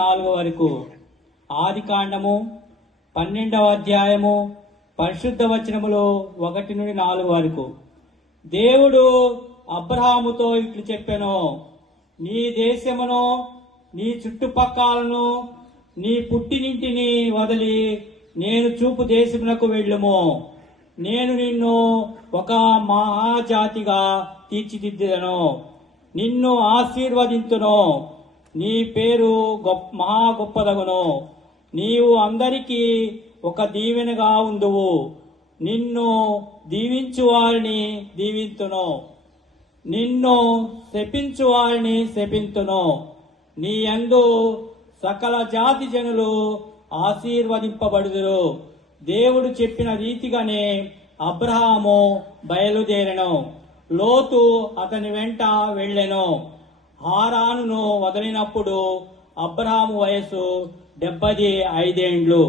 4 వరకు ఆది కాండము 12వ అధ్యాయము పరిశుద్ధ వచనములు 1 నుండి 4 వరకు. దేవుడు అబ్రహాముతో ఇట్లు చెప్పెను, నీ దేశమును నీ చుట్టుపక్కలను నీ పుట్టినింటిని వదిలి నేను చూపు దేశమునకు వెళ్ళుము. నేను నిన్ను ఒక మహాజాతిగా తీర్చిదిద్దెదను, నిన్ను ఆశీర్వదింతును, నీ పేరు మహా గొప్పదగును, నీవు అందరికీ ఒక దీవెనగా ఉందువు, నిన్ను దీవించు వారిని దీవింతును, నిన్ను శపించు వారిని శపింతును, నీ యందు సకల జాతి జనులు ఆశీర్వదింపబడుదురు. దేవుడు చెప్పిన రీతిగానే అబ్రహాము బయలుదేరెను. లోతు అతని వెంట వెళ్ళెను. హారానును వదిలినప్పుడు అబ్రహాము వయసు 75 ఏండ్లు.